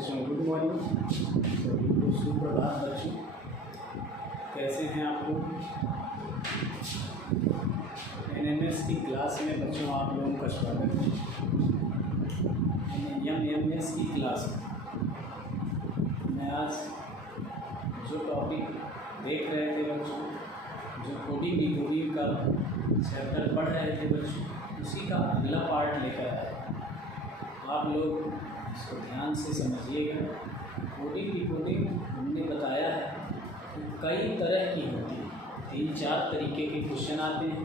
बच्चों, good morning. सभी को सुप्रभात बच्चों, कैसे हैं आप लोग? एनएमएस की क्लास में बच्चों आप लोगों का स्वागत है। एनएमएस की क्लास में मैं आज जो टॉपिक देख रहे थे बच्चों, जो कोडिंग डिकोडिंग का चैप्टर पढ़ रहे थे बच्चों, उसी का अगला पार्ट लेकर आया। आप लोग इसको ध्यान से समझिएगा। कोडिंग डिकोडिंग हमने बताया है कि कई तरह की होती है। 3-4 तरीके के क्वेश्चन आते हैं।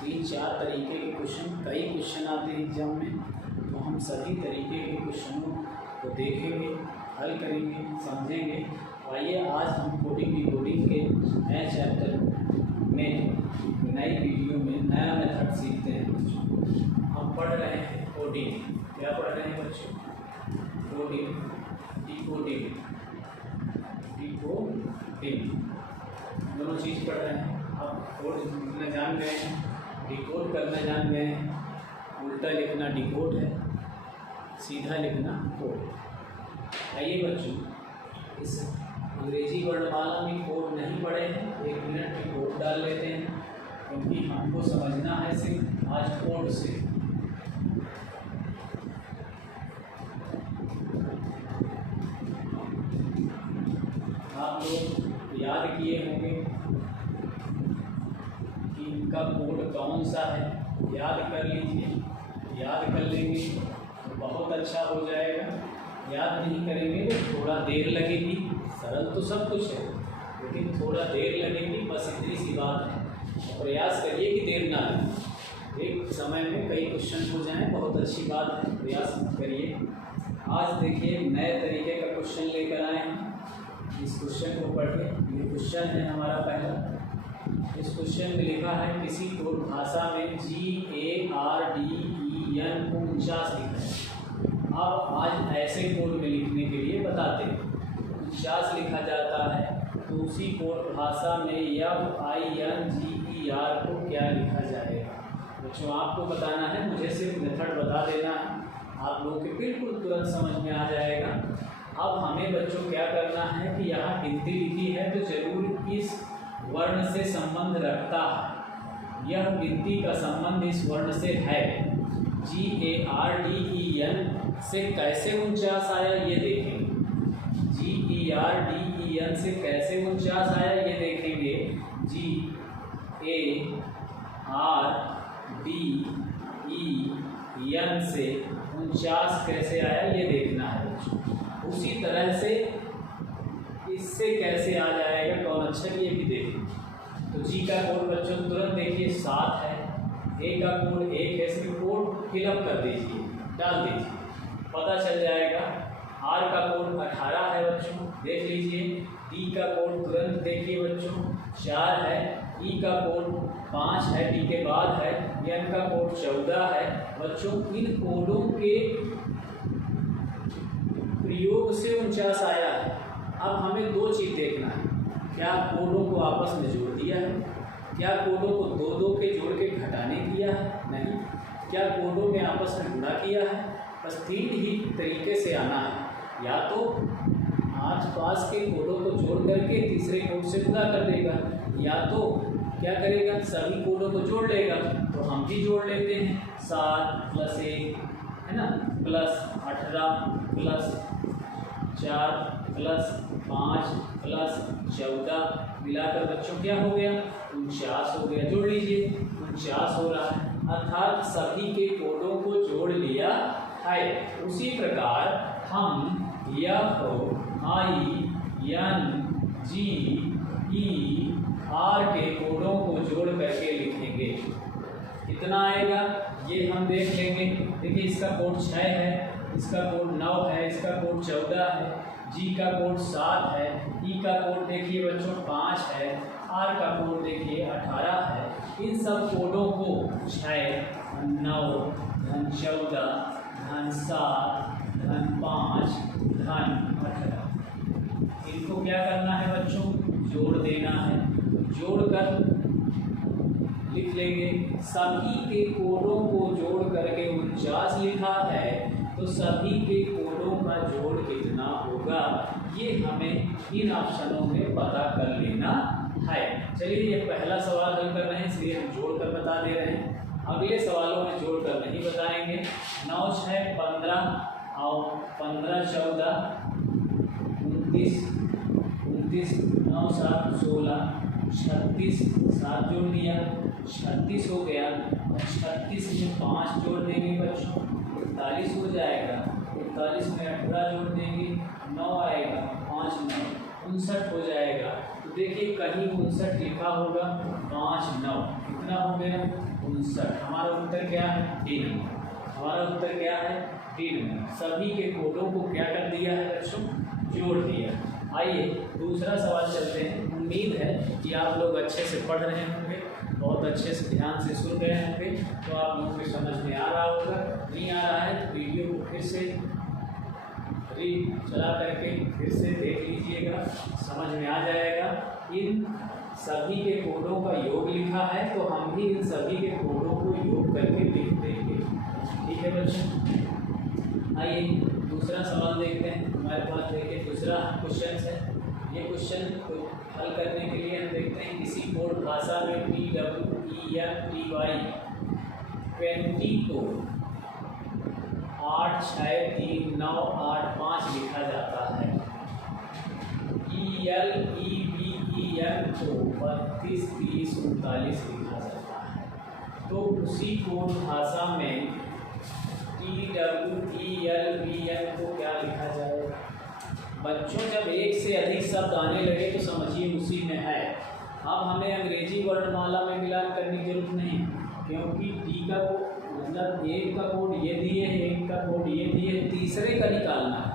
3-4 तरीके के क्वेश्चन, कई क्वेश्चन आते हैं एग्जाम में। तो हम सभी तरीके के क्वेश्चनों को देखेंगे, हल करेंगे, समझेंगे। आइए आज हम कोडिंग डिकोडिंग के नए चैप्टर में, नई वीडियो में नया मेथड सीखते हैं बच्चों। हम पढ़ रहे हैं कोडिंग। क्या पढ़ रहे हैं बच्चों? कोडिंग, डिकोडिंग, डिकोडिंग दोनों चीज़ पढ़ रहे हैं। अब कोड लिखना जान गए हैं, डिकोड करना जान गए हैं। उल्टा लिखना डिकोड है, सीधा लिखना कोड। आइए बच्चों, इस अंग्रेजी वर्णमाला में कोड नहीं पढ़े हैं, 1 मिनट में कोड डाल लेते हैं, क्योंकि हमको समझना है सिर्फ आज कोड से। आप लोग याद किए होंगे कि इनका कोड कौन सा है, याद कर लीजिए। याद कर लेंगे तो बहुत अच्छा हो जाएगा। याद नहीं करेंगे तो थोड़ा देर लगेगी। सरल तो सब कुछ है, लेकिन थोड़ा देर लगेगी, बस इतनी सी बात है। प्रयास करिए कि देर ना लगे। एक समय में कई क्वेश्चन हो जाएं, बहुत अच्छी बात है, प्रयास करिए। आज देखिए नए तरीके का क्वेश्चन लेकर आए हैं। इस क्वेश्चन को पढ़िए। ये क्वेश्चन है हमारा पहला। इस क्वेश्चन में लिखा है किसी कोड भाषा में GARDEN को 49 लिखा है। अब आज ऐसे कोड में लिखने के लिए बताते हैं। 49 लिखा जाता है तो उसी कोड भाषा में FINGER को क्या लिखा जाएगा? बच्चों आपको बताना है, मुझे सिर्फ मेथड बता देना है, आप लोगों के बिल्कुल तुरंत समझ में आ जाएगा। अब हमें बच्चों क्या करना है कि यहाँ गिनती लिखी है तो जरूर इस वर्ण से संबंध रखता है। यह गिनती का संबंध इस वर्ण से है। GARDEN से कैसे 49 आया ये देखेंगे। GARDEN से कैसे 49 आया ये देखेंगे। GARDEN से 49 कैसे आया ये देखना है बच्चों। उसी तरह से इससे कैसे आ जाएगा, कौन अक्षर ये भी देखें। तो जी का कोड बच्चों तुरंत देखिए 7 है, ए का कोड 1 है, इसमें कोड फिलअप कर दीजिए, डाल दीजिए, पता चल जाएगा। आर का कोड 18 है बच्चों, देख लीजिए। डी का कोड तुरंत देखिए बच्चों 4 है। ई का कोड 5 है, डी के बाद है। एन का कोड 14 है बच्चों। इन कोडों के प्रयोग से 49 आया है। अब हमें 2 चीज़ देखना है। क्या कोडों को आपस में जोड़ दिया है? क्या कोडों को 2-2 के जोड़ के घटाने किया है? नहीं। क्या कोडों में आपस में गुणा किया है? बस 3 ही तरीके से आना है। या तो आस पास के कोडों को जोड़ करके तीसरे कोड से गुणा कर देगा, या तो क्या करेगा, सभी कोडों को जोड़ लेगा। तो हम भी जोड़ लेते हैं। 7 + 1 है ना, प्लस 18 प्लस 4 प्लस 5 प्लस 14 मिलाकर बच्चों क्या हो गया? 49 हो गया। जोड़ लीजिए, 49 हो रहा है, अर्थात सभी के कोडों को जोड़ लिया है। उसी प्रकार हम FINGER के कोडों को जोड़ करके लिखेंगे। कितना आएगा ये हम देख लेंगे। देखिए इसका कोड 6 है, इसका कोड 9 है, इसका कोड 14 है, जी का कोड 7 है, ई का कोड देखिए बच्चों 5 है, आर का कोड देखिए 18 है। इन सब कोडों को 6, 9, 14, 7, 5, 18 इनको क्या करना है बच्चों? जोड़ देना है। जोड़कर लिख लेंगे। सभी के कोडों को जोड़ करके 49 लिखा है, तो सभी के कोडों का जोड़ कितना होगा, ये हमें इन ऑप्शनों में पता कर लेना है। चलिए ये पहला सवाल हल कर रहे हैं, इसलिए हम जोड़ कर बता दे रहे हैं। अगले सवालों में जोड़ कर नहीं बताएंगे। 9 6 15 और 15 14 29 29 9 7 16 36 7 जोड़ दिया 36 हो गया। 36 में 5 जोड़ देंगे बच्चों 41 हो जाएगा। 41 में 18 जोड़ देंगे 9 आएगा 5 9 59 हो जाएगा। तो देखिए कहीं 59 लिखा होगा 5 9 कितना हो गया 59। हमारा उत्तर क्या है डी नंबर। हमारा उत्तर क्या है डी नंबर। सभी के कोडों को क्या कर दिया है बच्चों जोड़ दिया। आइए दूसरा सवाल चलते हैं। उम्मीद है कि आप लोग अच्छे से पढ़ रहे होंगे, बहुत अच्छे से ध्यान से सुन रहे होंगे, तो आप लोगों को समझ में आ रहा होगा। नहीं आ रहा है तो वीडियो को फिर से चला करके फिर से देख लीजिएगा, समझ में आ जाएगा। इन सभी के कोडों का योग लिखा है तो हम भी इन सभी के कोडों को योग करके लिख देंगे। ठीक है बच्चों, आइए दूसरा सवाल देखते हैं। हमारे पास देखिए दूसरा क्वेश्चन है। ये क्वेश्चन को हल करने के लिए हम देखते हैं किसी कोड भाषा में PWEFTY 20 को 8 6 3 9 8 5 लिखा जाता है। ELEVEN को 32 30 39 लिखा जाता है। तो उसी कोड भाषा में TWELVN को क्या लिखा जाएगा बच्चों? जब एक से अधिक शब्द आने लगे तो समझिए उसी में है। अब हमें अंग्रेजी वर्णमाला में मिलान करने की जरूरत नहीं, क्योंकि टी का मतलब एक का कोड ये दिए हैं, एक का कोड ये दिए, तीसरे का निकालना है।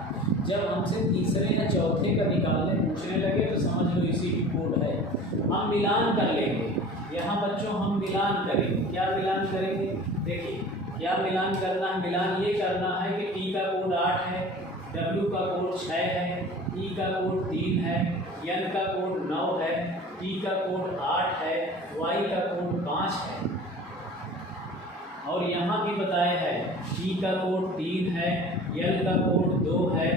जब हमसे तीसरे या चौथे का निकालने पूछने लगे तो समझ लो इसी की कोड है। हम मिलान कर लेंगे। यहाँ बच्चों हम मिलान करेंगे। क्या मिलान करेंगे? देखिए क्या मिलान करना है। मिलान ये करना है कि टी का कोड 8 है, W का कोड 6 है, E का कोड 3 है, N का कोड 9 है, T का कोड 8 है, Y का कोड 5 है। और यहाँ भी बताया है T का कोड 3 है, L का कोड 2 है।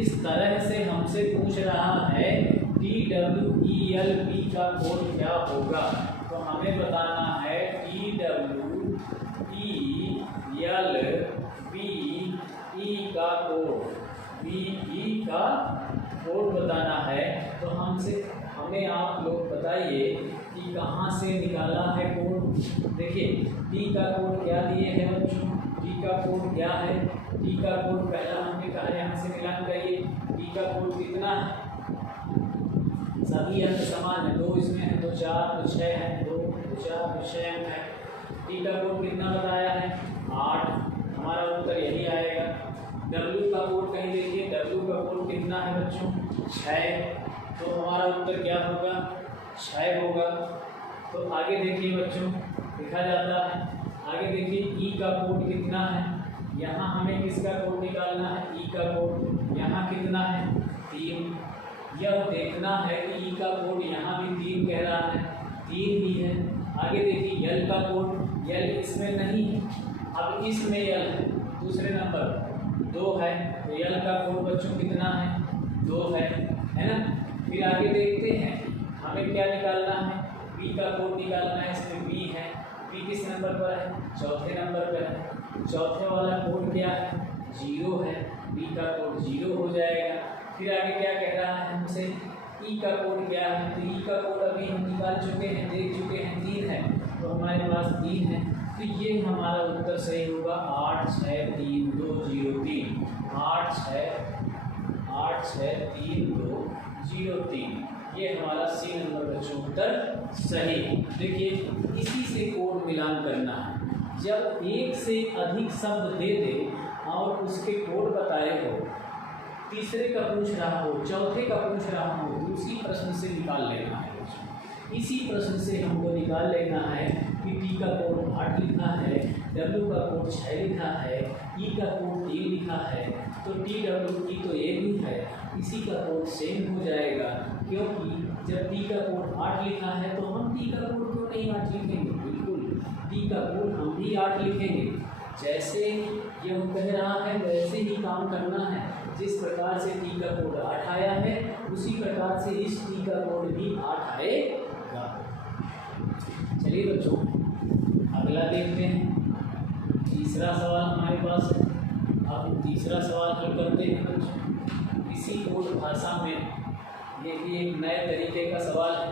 इस तरह से हमसे पूछ रहा है TWELV का कोड क्या होगा। तो हमें बताना है TWELVE का कोड, VE का कोड बताना है। तो हमें आप लोग बताइए कि कहाँ से निकाला है कोड। देखिए टी का कोड क्या दिए हैं बच्चों? टी का कोड क्या है? टी का कोड पहला हमने कहा यहाँ से मिलान करिए। टी का कोड कितना है? सभी अंक समान है, 2 इसमें है, 2 4 तो 6 है, 2 4 तो 6 अंक है। टी का कोड कितना बताया है? 8। हमारा उत्तर यही आएगा। W का कोड कहीं देखिए, W का कोड कितना है बच्चों? 6। तो हमारा उत्तर क्या होगा? 6 होगा। तो आगे देखिए बच्चों लिखा जाता है। आगे देखिए E का कोड कितना है? यहाँ हमें किसका कोड निकालना है? E का कोड। यहाँ कितना है? 3। यह देखना है कि E का कोड यहाँ भी 3 कह रहा है, 3 ही है। आगे देखिए L का कोड, L इसमें नहीं है, अब इसमें L है, दूसरे नंबर 2 है। तो L का कोड बच्चों कितना है? 2 है ना। फिर आगे देखते हैं हमें क्या निकालना है? B का कोड निकालना है। इसमें B है। B किस नंबर पर है? चौथे नंबर पर है। चौथे वाला कोड क्या है? 0 है। B का कोड 0 हो जाएगा। फिर आगे क्या कह रहा है हमसे? E का कोड क्या है? तो E का कोड अभी हम निकाल चुके हैं, देख चुके हैं, 3 है। तो हमारे पास 3 है। तो ये हमारा उत्तर सही होगा 8 6 3 2 0 3। 8 6 3 2 0 3। ये हमारा C नंबर बच्चों उत्तर सही। देखिए इसी से कोड मिलान करना है। जब एक से अधिक शब्द दे दे और उसके कोड बताए हो, तीसरे का पूछ रहा हो, चौथे का पूछ रहा हो, तो उसी प्रश्न से निकाल लेना है। इसी प्रश्न से हमको निकाल लेना है कि टी का कोड 8 लिखा है, W का कोड 6 लिखा है, E का कोड 3 लिखा है। तो TWE तो एक ही है, इसी का कोड सेम हो जाएगा। क्योंकि जब टी का कोड 8 लिखा है तो हम टी का कोड क्यों नहीं 8 लिखेंगे? बिल्कुल टी का कोड हम भी 8 लिखेंगे। जैसे यह कह रहा है वैसे ही काम करना है, जिस प्रकार से टी का कोड 8 आया है उसी प्रकार से इस टी का कोड भी 8 आएगा। चलिए बच्चों अगला देखते हैं। तीसरा सवाल हमारे पास है। अब तीसरा सवाल हल करते हैं बच्चों। इसी कोड भाषा में ये भी एक नए तरीके का सवाल है।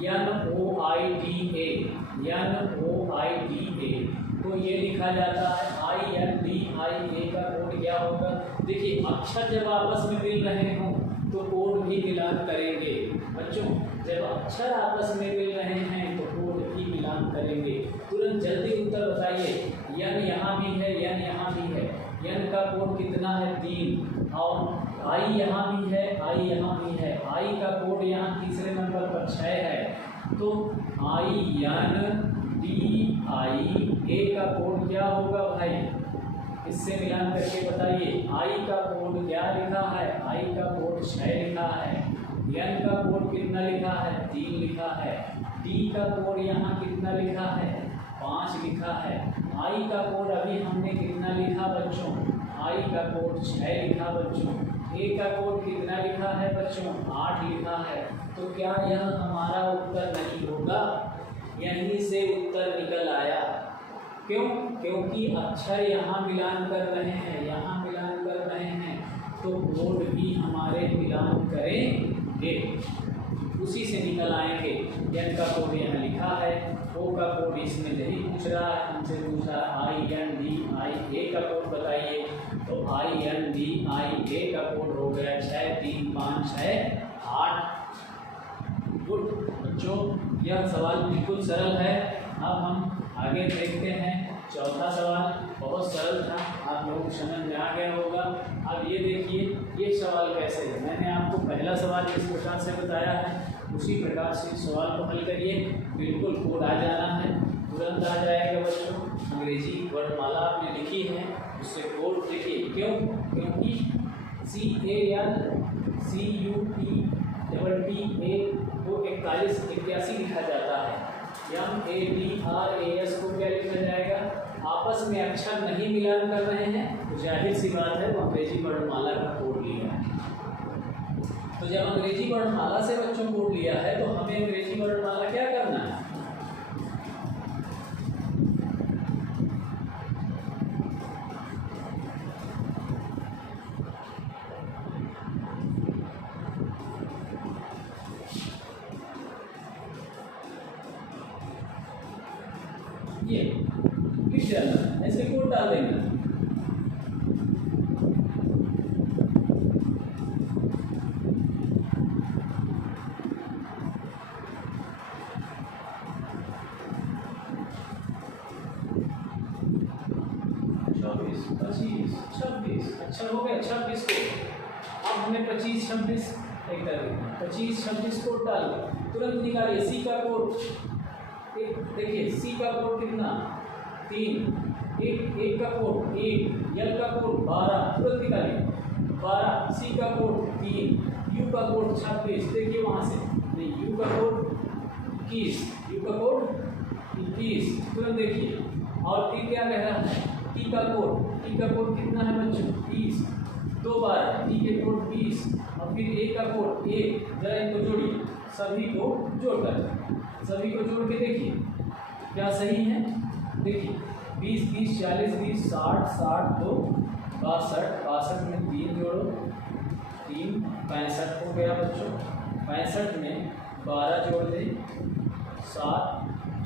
NOIDA तो ये लिखा जाता है INDIA का कोड क्या होगा? देखिए अक्षर जब आपस में मिल रहे हों तो कोड भी मिलान करेंगे बच्चों। जब अक्षर आपस में मिल रहे हैं तो कोड भी मिलान करेंगे। तुरंत जल्दी उत्तर बताइए। यन यहाँ भी है, यन यहाँ भी है। यन का कोड कितना है? 3। और आई यहाँ भी है, आई यहाँ भी है। आई का कोड यहाँ तीसरे नंबर पर 6 है। तो INDIA का कोड क्या होगा भाई? इससे मिलान करके बताइए। आई का कोड क्या लिखा है? आई का कोड 6 लिखा है। एन का कोड कितना लिखा है? 3 लिखा है। टी का कोड यहाँ कितना लिखा है? 5 लिखा है। आई का कोड अभी हमने कितना लिखा बच्चों? आई का कोड 6 लिखा बच्चों। ए का कोड कितना लिखा है बच्चों? 8 लिखा है। तो क्या यह हमारा उत्तर नहीं होगा? यहीं से उत्तर निकल आया। क्यों? क्योंकि अक्षर यहाँ मिलान कर रहे हैं, यहाँ मिलान कर रहे हैं, तो कोड भी हमारे मिलान करेंगे, उसी से निकल आएंगे। एन का कोड यहाँ लिखा है, ओ का कोड इसमें नहीं पूछ रहा है, हमसे पूछ रहा है INDIA का कोड बताइए। तो INDIA का कोड हो गया 6 3 5 6 8। गुड बच्चों, यह सवाल बिल्कुल सरल है। अब हम आगे देखते हैं। चौथा सवाल बहुत सरल था, आप लोगों को समझ में आ गया होगा। अब ये देखिए ये सवाल कैसे है। मैंने आपको पहला सवाल जिस प्रकार से बताया है उसी प्रकार से सवाल को हल करिए। बिल्कुल कोड आ जाना है, तुरंत आ जाएगा बच्चों। अंग्रेजी वर्णमाला आपने लिखी है, उससे कोड देखिए। क्यों? क्योंकि CALCUTTTA को 4181 लिखा जाता है। MADRAS को क्या लिखा जाएगा? आपस में अक्षर नहीं मिलान कर रहे हैं तो जाहिर सी बात है वो अंग्रेजी वर्णमाला का कोड लिया है। तो जब अंग्रेजी वर्णमाला से बच्चों कोड लिया है तो हमें अंग्रेजी वर्णमाला क्या करना है? ये लिख डालना है, ऐसे कोड डाल देना। अच्छा हो गया 26 को। अब हमें 25 26 एक तरह 25 26 कोड डाल तुरंत निकालिए। सी का कोड देखिए, सी का कोड कितना? 3। एक का कोड 1, यल का कोड 12, तुरंत निकालिए 12। सी का कोड 3, यू का कोड 26, देखिए वहाँ से नहीं, यू का कोड 21, यू का कोड 21, तुरंत देखिए। और टी क्या कह रहा है? टी का कोड कितना है बच्चों? 30। 2 बार टी के कोड 20 और फिर ए का कोड 1। जरा इनको जोड़िए, सभी को जोड़ के देखिए क्या सही है। देखिए 20 20 40 20 60 60 2 62 62 में 3 जोड़ो, 3 65 हो गया बच्चों। 65 में 12 जोड़ दें, 7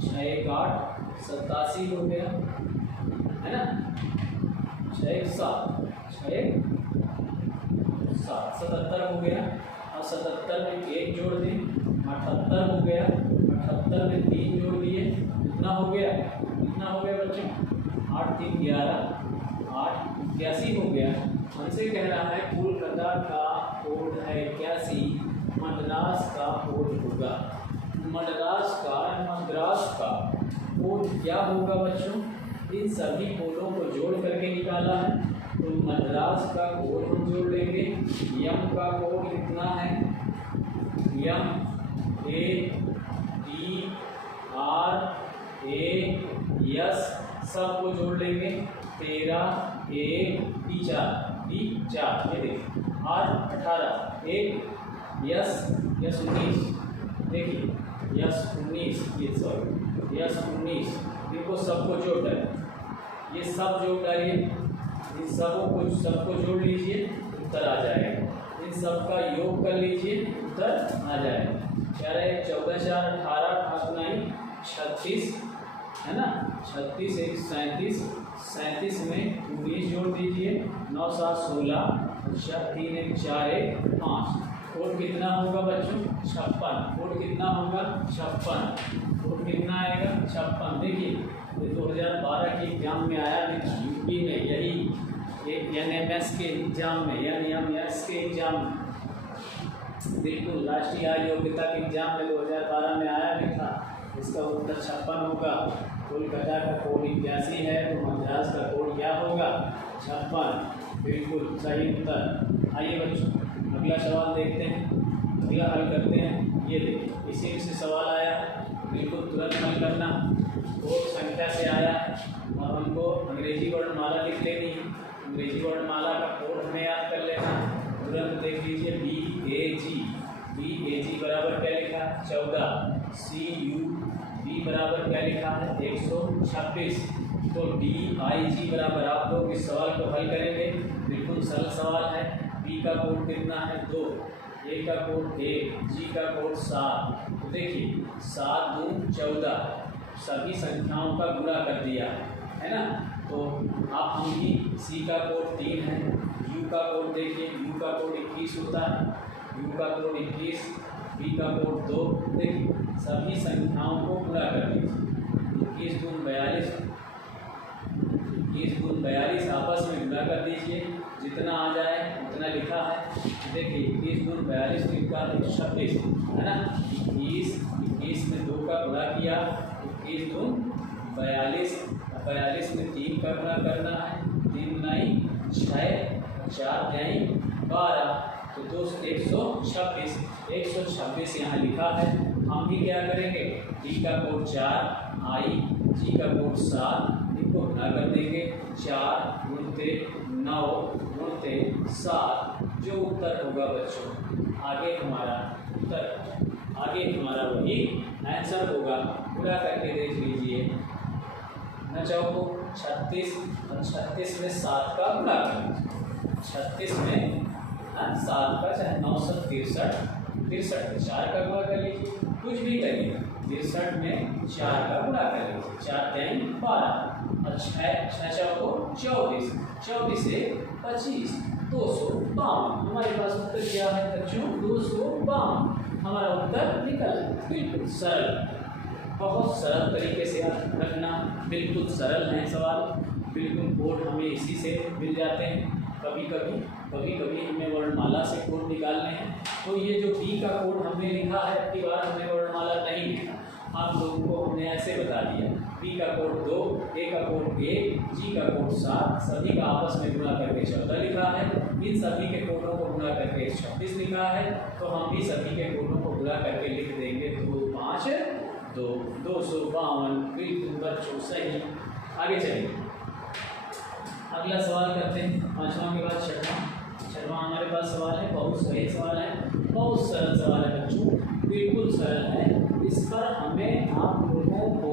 6 1 8 87 हो गया, है ना। 6 1 7 6 1 7 77 हो गया। और 77 में 1 जोड़ दें, 78 हो गया। 78 में 3 जोड़ दिए, कितना हो गया बच्चों? 8 3 11 8 81 हो गया। हमसे कह रहा है कोलकाता का कोड है 81, मद्रास का कोड होगा। मद्रास का कोड क्या होगा बच्चों? इन सभी कोडों को जोड़ करके निकाला है, तो मद्रास का कोड हम जोड़ लेंगे। यम का कोड कितना है? MADRAS सबको जोड़ लेंगे। 13 1 डी 4 ये देखिए, R 18 1 यस 19 देखिए, यस 19 ये सॉरी यस 19 इनको सबको जोड़ डालिए, ये सब जोड़ डालिए, इन सबको जोड़ लीजिए, उत्तर आ जाएगा। इन सब का योग कर लीजिए, उत्तर आ जाएगा। क्या रहे 14 4 18 18 36 है ना, 36 1 37 37 में 19 जोड़ दीजिए, 9 7 16 3 1 4 1 5। कोड कितना होगा बच्चों 56। कोड कितना होगा 56। कोड कितना आएगा 56। देखिए ये 2012 के एग्जाम में आया था, यूपी में, यही एक NMS के एग्जाम में, NMS के एग्जाम में, बिल्कुल राष्ट्रीय आय योग्यता के एग्जाम में 2012 में आया भी था। इसका उत्तर 56 होगा। कोलकाता का कोड 81 है, तो मद्रास का कोड क्या होगा 56। बिल्कुल सही उत्तर। आइए बच्चों अगला सवाल देखते हैं, अगला हल करते हैं। ये देखिए इसी से सवाल आया, बिल्कुल तुरंत हल करना। कोड संख्या से आया है और हमको अंग्रेजी वर्णमाला लिख लेनी है। अंग्रेजी वर्णमाला का कोड हमें याद कर लेना। तुरंत देख लीजिए BAG बराबर क्या लिखा है 14, CUB बराबर क्या लिखा है 126। तो DIG बराबर, आप लोग इस सवाल को हल करेंगे, बिल्कुल सरल सवाल है। B का कोड कितना है 2, A का कोड 1, G का कोड 7। तो देखिए 7 2 14, सभी संख्याओं का गुणा कर दिया है ना। तो आप हम भी C का कोड 3 है, U का कोड देखिए, U का कोड 21 होता है, U का कोड 21, B का कोड 2। देखिए सभी संख्याओं को गुणा कर दीजिए, 21 दून 42 आपस में गुणा कर दीजिए, जितना आ जाए उतना लिखा है। देखिए 21 दून 42 का 126 है ना। 21 में 2 का गुणा किया, 21 दून 42, 42 में 3 का गुणा करना है, 3 9 6 4 9 12, तो 126 यहाँ लिखा है। हम भी क्या करेंगे, D का कोड 4 I, G का कोड 7, इनको गुणा कर देंगे, 4 गुणते 9 गुणते 7, जो उत्तर होगा बच्चों आगे हमारा वही आंसर होगा। पूरा करके देख लीजिए, न चाहो 36 और 36 में 7 का गुणा करें, 36 में 7 का चाहे 9 7 63 में 4 का गुणा कर लीजिए, कुछ भी करिए। 63 में 4 का गुणा कर लीजिए, 4 3 12 और 6 चौको 24, 24 से 25 252। हमारे पास उत्तर क्या है बच्चों 252। हमारा उत्तर निकल। बिल्कुल सरल, बहुत सरल तरीके से याद रखना, बिल्कुल सरल है सवाल। बिल्कुल कोड हमें इसी से मिल जाते हैं। कभी कभी हमें वर्णमाला से कोड निकालने हैं, तो ये जो B का कोड हमने लिखा है, अगली बार हमने वर्णमाला नहीं लिखा, आप लोगों को हमने ऐसे बता दिया। B का कोड 2, A का कोड 1, G का कोड 7, सभी का आपस में गुणा करके 14 लिखा है। इन सभी के कोडों को गुणा करके 26 लिखा है, तो हम भी सभी के कोडों को गुणा करके लिख देंगे 2 5 2 252। बिल्कुल बच्चों सही। आगे चलिए अगला सवाल करते हैं। 5वां के बाद 6वां हमारे पास सवाल है, बहुत सही सवाल है, बहुत सरल सवाल है बच्चों, बिल्कुल सरल है। इस पर हमें आप लोगों को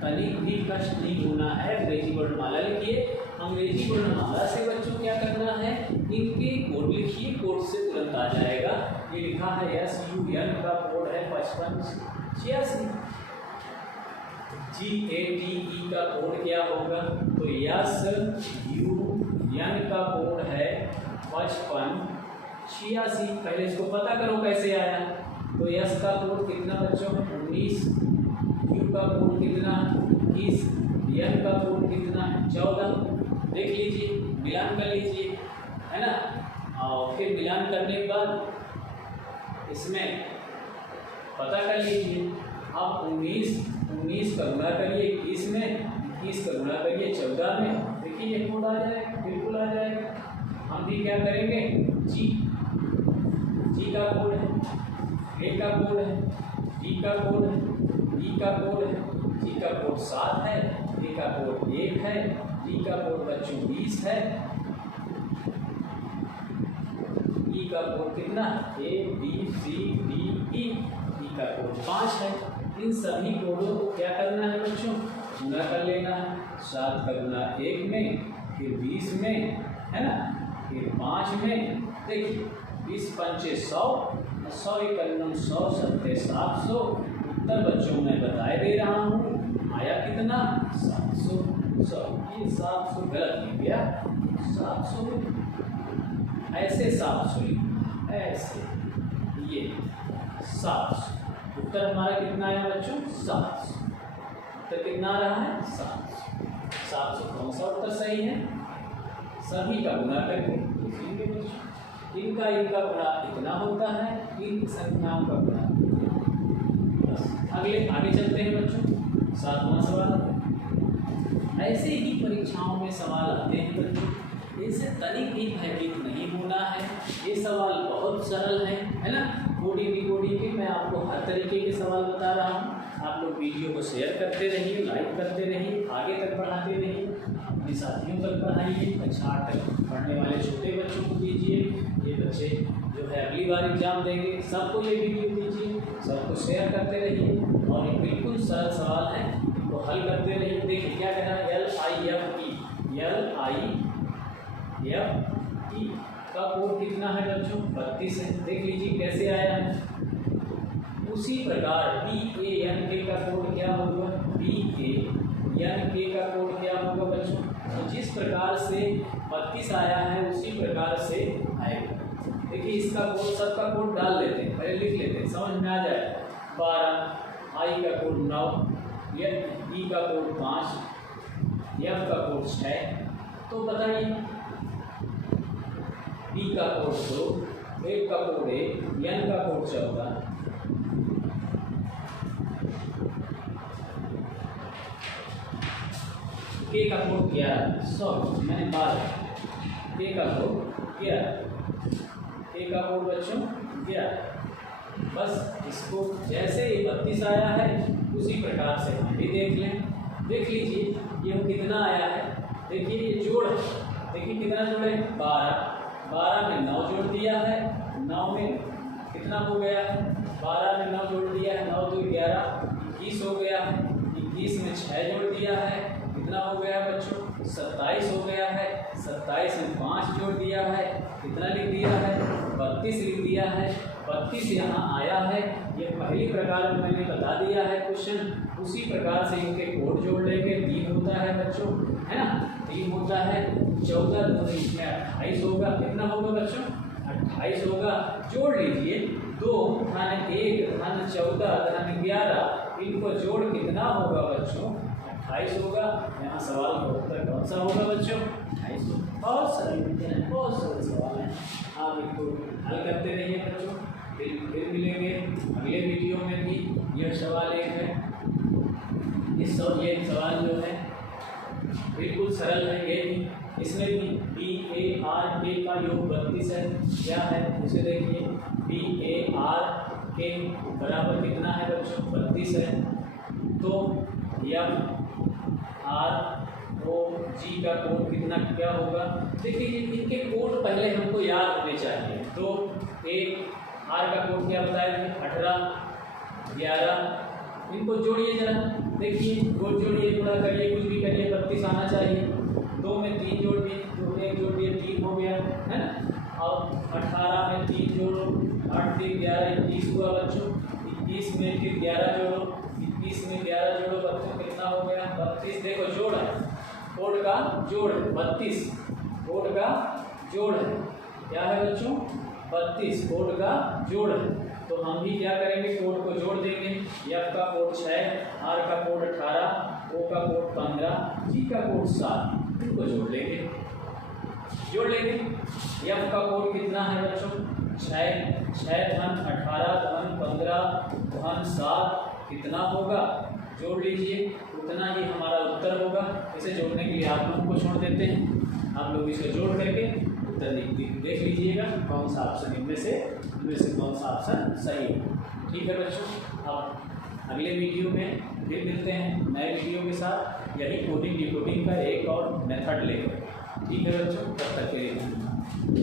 तनिक भी कष्ट नहीं होना है। अंग्रेजी वर्णमाला लिखिए, अंग्रेजी वर्णमाला से बच्चों क्या करना है, इनके कोड लिखिए, कोड से तुरंत आ जाएगा। ये लिखा है SUN का कोड है 5586। GATE का कोड क्या होगा, तो SUN का कोड है 5586। पहले इसको पता करो कैसे आया। तो S का कोड कितना बच्चों 19, U का कोड कितना 21, N का कोड कितना 14। देख लीजिए, मिलान कर लीजिए, है ना। और फिर मिलान करने के बाद इसमें पता कर लीजिए। आप 19 का गुणा करिए 21 में, 21 का गुणा करिए 14 में, देखिए ये कोड आ जाएगा, बिल्कुल आ जाएगा। हम भी क्या करेंगे, G का कोड है, A का कोड है, D का कोड है, E का कोड है, G का कोड 7 है, A का कोड 1 है, डी का कोड बच्चों 20 है, ई का कोड कितना A B C D E, ई का कोड 5 है। इन सभी कोडों को क्या करना है बच्चों, गुना कर लेना है। 7 का गुना 1 में, फिर 20 में, है ना, फिर 5 में। देखिए 20 पंचे 100, 100 1 100 7 700। उत्तर बच्चों मैं बताए दे रहा हूँ, आया कितना 700। ये 700 गलत लिख गया, 700 ऐसे 700 ऐसे, ये 700। उत्तर हमारा कितना आया बच्चों 700। उत्तर कितना आ रहा है 700। 700 कौन सा उत्तर सही है, सभी का गुना करके लिखेंगे बच्चों। इनका गुना इतना होता है, इन संख्याओं का गुना। बस आगे चलते हैं बच्चों। 7वां सवाल। ऐसे ही परीक्षाओं में सवाल आते हैं बच्चों, इनसे तनिक भी भयभीत नहीं होना है। ये सवाल बहुत सरल है ना। कोडिंग डिकोडिंग के मैं आपको हर तरीके के सवाल बता रहा हूँ। आप लोग वीडियो को शेयर करते रहिए, लाइक करते रहिए, आगे तक बढ़ाते रहिए, अपने साथियों तक बढ़ाइए। कक्षा 8 तक पढ़ने वाले छोटे बच्चों को दीजिए। ये बच्चे जो है अगली बार एग्जाम देंगे, सबको ये वीडियो दीजिए, सबको शेयर करते रहिए। और ये बिल्कुल सरल सवाल है, इनको हल करते रहिए। देखिए क्या कहना है, LIFE का कोड कितना है बच्चों 32 है। देख लीजिए कैसे आया है। उसी प्रकार BANK का कोड क्या होगा, BANK का कोड क्या होगा बच्चों। तो जिस प्रकार से 32 आया है उसी प्रकार से आएगा। देखिए इसका कोड, सबका कोड डाल लेते हैं, पहले लिख लेते हैं, समझ में आ जाए। 12, I का कोड 9, E का कोड 5, F का कोड 6। तो बताइए B का कोड 2, F का कोड 1, N का कोड 14, K का कोड 11, सॉरी मैंने 12, K का कोड 11, K का कोड बच्चों 11। बस इसको जैसे ये 32 आया है उसी प्रकार से हम भी देख लें। देख लीजिए ये कितना आया है। देखिए ये जोड़ है, देखिए कितना जोड़ है 12, 12 में 9 जोड़ दिया है, 9 में कितना हो गया, 12 में 9 जोड़ दिया है, 9 तो 11, 21 हो गया है। 21 में 6 जोड़ दिया है, कितना हो गया बच्चों 27 हो गया है। 27 में 5 जोड़ दिया है, कितना लिख दिया है 32 लिख दिया है। 32 यहाँ आया है। ये पहली प्रकार में मैंने बता दिया है क्वेश्चन। उसी प्रकार से इनके कोड जोड़ लेंगे। 3 होता है बच्चों, है ना, 3 होता है। 14 2 इसमें 28 होगा। कितना होगा बच्चों 28 होगा। जोड़ लीजिए 2 धन 1 धन 14 धन 11, इनको जोड़ कितना होगा बच्चों 28 होगा। यहाँ सवाल का उत्तर कौन सा होगा बच्चों 28 होगा। बहुत सरल है, बहुत सरल सवाल है। आप इनको हल करते रहिए बच्चों। फिर मिलेंगे अगले वीडियो में भी। यह सवाल एक है, ये सवाल जो है बिल्कुल सरल है। ये भी, इसमें भी BARK का योग 32 है। क्या है उसे देखिए, BARK बराबर कितना है बच्चों 32 है। तो FROG का कोड कितना क्या होगा। देखिए इनके कोड पहले हमको याद होने चाहिए। तो एक R का कोड क्या बताया, 18 11, इनको जोड़िए जरा। देखिए कोड जोड़िए, गुणा करिए, कुछ भी करिए, 32 आना चाहिए। 2 में 3 जोड़ दिए, 2 में 1 जोड़ दिए, 3 हो गया, है ना। और 18 में 3 जोड़ो, 8 3 11 21 हुआ बच्चों। 21 में फिर 11 जोड़ो, 21 में 11 जोड़ो बच्चों, कितना हो गया 32। देखो जोड़ है, कोड का जोड़ है 32, कोड का जोड़ है। क्या है बच्चों 32 कोड का जोड़ है। तो हम भी क्या करेंगे, कोड को जोड़ देंगे। F का कोड 6, R का कोड 18, O का कोड 15, G का कोड 7, इनको जोड़ लेंगे। F का कोड कितना है बच्चों 6 धन 18 धन 15 धन 7, कितना होगा जोड़ लीजिए, उतना ही हमारा उत्तर होगा। इसे जोड़ने के लिए आप लोगों को छोड़ देते हैं। आप लोग इसको जोड़ करके उत्तर देख लीजिएगा कौन सा ऑप्शन इनमें से कौन सा ऑप्शन सही है। ठीक है बच्चों, अब अगले वीडियो में फिर मिलते हैं नए वीडियो के साथ, यही कोडिंग डिकोडिंग का एक और मेथड लेकर। ठीक है बच्चों, तब तक के लिए।